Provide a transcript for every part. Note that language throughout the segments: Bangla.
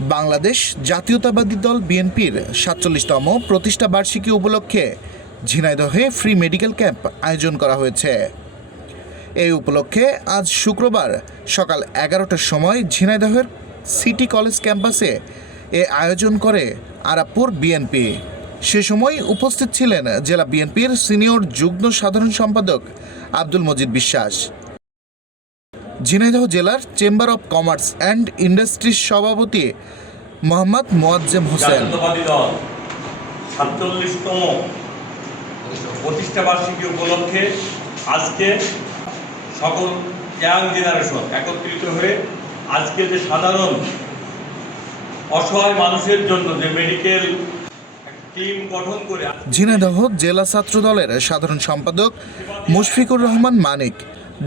বাংলাদেশ জাতীয়তাবাদী দল বিএনপির ৪৭তম প্রতিষ্ঠা বার্ষিকী উপলক্ষে ঝিনাইদহে ফ্রি মেডিকেল ক্যাম্প আয়োজন করা হয়েছে। এই উপলক্ষে আজ শুক্রবার সকাল ১১টার সময় ঝিনাইদহের সিটি কলেজ ক্যাম্পাসে এ আয়োজন করে আরাপপুর বিএনপি। সে সময় উপস্থিত ছিলেন জেলা বিএনপির সিনিয়র যুগ্ম সাধারণ সম্পাদক আব্দুল মজিদ বিশ্বাস, ঝিনাইদহ জেলার chamber of commerce and industries সভাপতি মোহাম্মদ মোয়াজ্জেম হোসেন। জাতীয়তাবাদী দল ৪৭তম প্রতিষ্ঠা বার্ষিকী উপলক্ষে আজকে সকল ইয়াং জেনারেশন একত্রিত হয়ে আজকে যে সাধারণ অসহায় মানুষের জন্য যে মেডিকেল টিম গঠন করে ঝিনাইদহ জেলা ছাত্র দলের সাধারণ সম্পাদক মুশফিকুর রহমান মানিক,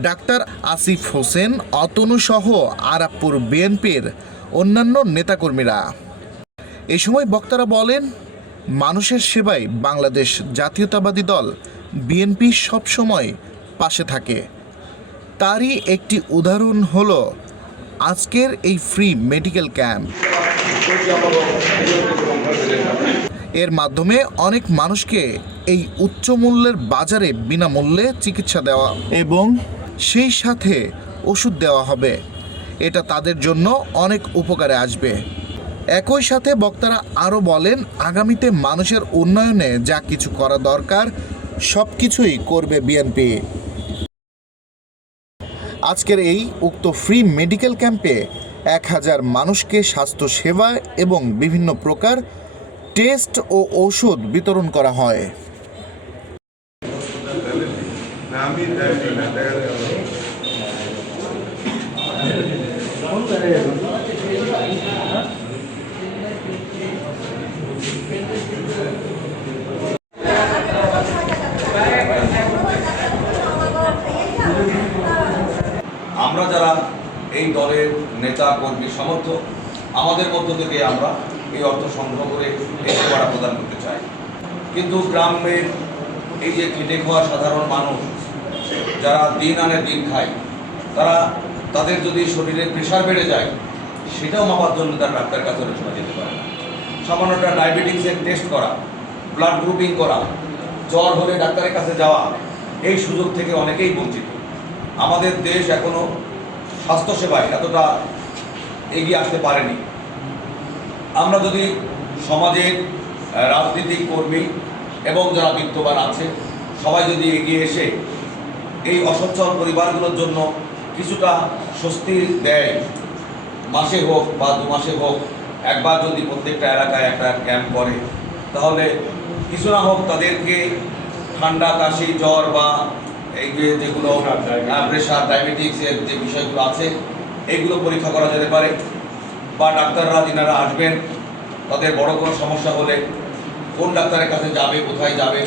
ডাক্তার আসিফ হোসেন অতনু সহ আরাপপুর বিএনপির অন্যান্য নেতাকর্মীরা। এই সময় বক্তারা বলেন, মানুষের সেবায় বাংলাদেশ জাতীয়তাবাদী দল বিএনপি সবসময় পাশে থাকে। তারই একটি উদাহরণ হলো আজকের এই ফ্রি মেডিকেল ক্যাম্প। এর মাধ্যমে অনেক মানুষকে এই উচ্চ মূল্যের বাজারে বিনামূল্যে চিকিৎসা দেওয়া এবং সেই সাথে ওষুধ দেওয়া হবে। এটা তাদের জন্য অনেক উপকারে আসবে। একই সাথে বক্তারা আরও বলেন, আগামীতে মানুষের উন্নয়নে যা কিছু করা দরকার সব কিছুই করবে বিএনপি। আজকের এই উক্ত ফ্রি মেডিকেল ক্যাম্পে ১,০০০ মানুষকে স্বাস্থ্য সেবা এবং বিভিন্ন প্রকার টেস্ট ও ঔষধ বিতরণ করা হয়। আমরা যারা এই দলের নেতা কর্মী সমর্থক, আমাদের মধ্য থেকে আমরা এই অর্থ সংগ্রহ করে এই সেবাটা প্রদান করতে চাই। কিন্তু গ্রামের এই যে খেটে খাওয়া সাধারণ মানুষ যারা দিন আনে দিন খায়, তাদের যদি শরীরের প্রেশার বেড়ে যায় সেটাও মাপার জন্য তার ডাক্তারের কাছে অনেক সময় যেতে পারে না। সামান্য একটা ডায়াবেটিক্সের টেস্ট করা, ব্লাড গ্রুপিং করা, জ্বর হলে ডাক্তারের কাছে যাওয়া, এই সুযোগ থেকে অনেকেই বঞ্চিত। আমাদের দেশ এখনও স্বাস্থ্যসেবায় এতটা এগিয়ে আসতে পারেনি। আমরা যদি সমাজের রাজনৈতিক কর্মী এবং যারা বিত্তবান আছে সবাই যদি এগিয়ে এসে এই অসচ্ছল পরিবারগুলোর জন্য কিছুটা স্বস্তি দেয়, মাসে হোক বা ২ মাসে হোক একবার যদি প্রত্যেকটা এলাকায় একটা ক্যাম্প করে, তাহলে কিছু না হোক তাদেরকে ঠান্ডা, কাশি, জ্বর বা এই যেগুলো প্রেশার, ডায়াবেটিক্সের যে বিষয়গুলো আছে এইগুলো পরীক্ষা করা যেতে পারে। বা ডাক্তাররা যিনারা আসবেন তাদের বড় কোনো সমস্যা হলে কোন ডাক্তারের কাছে যাবে, কোথায় যাবে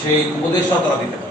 সেই উপদেশটাও তারা দিতে পারে।